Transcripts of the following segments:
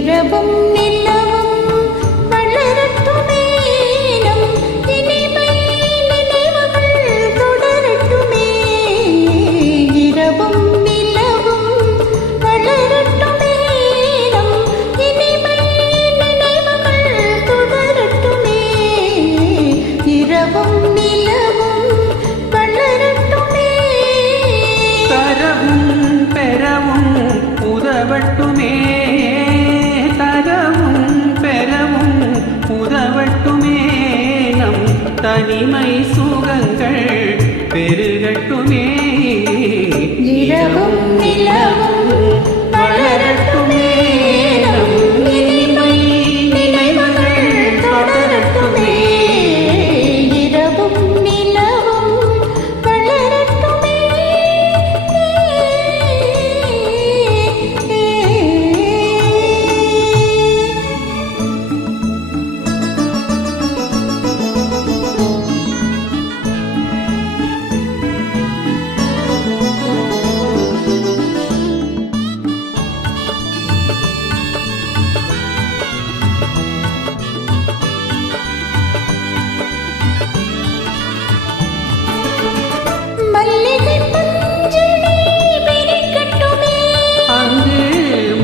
இரவும் நிலவும் வளரட்டுமே நம் இனிமை நினைவுகள் தொடரட்டுமே இரவும் நிலவும் வளரட்டுமே நம் இனிமை நினைவுகள் தொடரட்டுமே இரவும் நிலவும் வளரட்டுமே தரவும் பெறவும் உதவட்டுமே தனிமை சுகங்கள் பெருகட்டுமே இரவும் நிலவும் வளரட்டுமே நம் இனிமை நினைவுகள் தொடரட்டுமே இரவும் நிலவும் வளரட்டுமே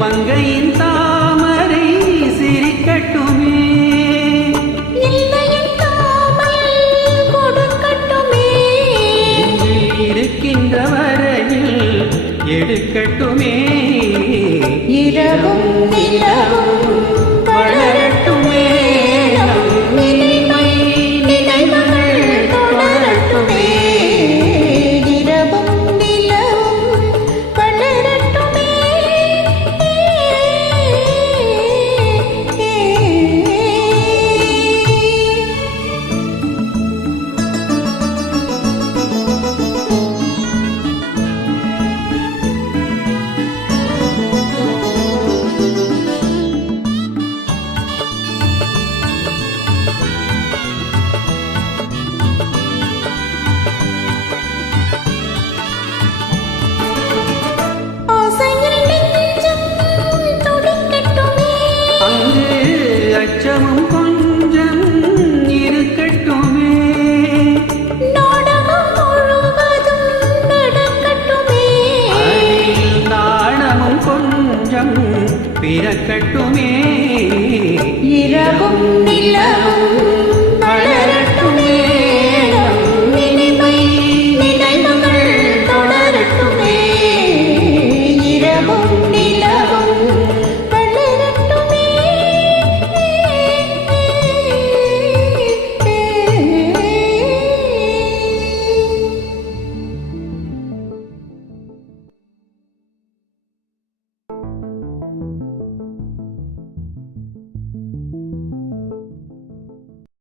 மங்கையின் தாமரை சிரிக்கட்டுமே இருக்கின்ற வரையில் எடுக்கட்டுமே இரவும் நிலவும் வளரட்டுமே இனிமை நினைவுகள் தொடரட்டுமே இரவும் நிலவும் வளரட்டுமே அச்சமும் கொஞ்சம் இருக்கட்டுமே நாடகம் முழுவதும் நடக்கட்டுமே நாணமும் கொஞ்சம் பிறக்கட்டுமே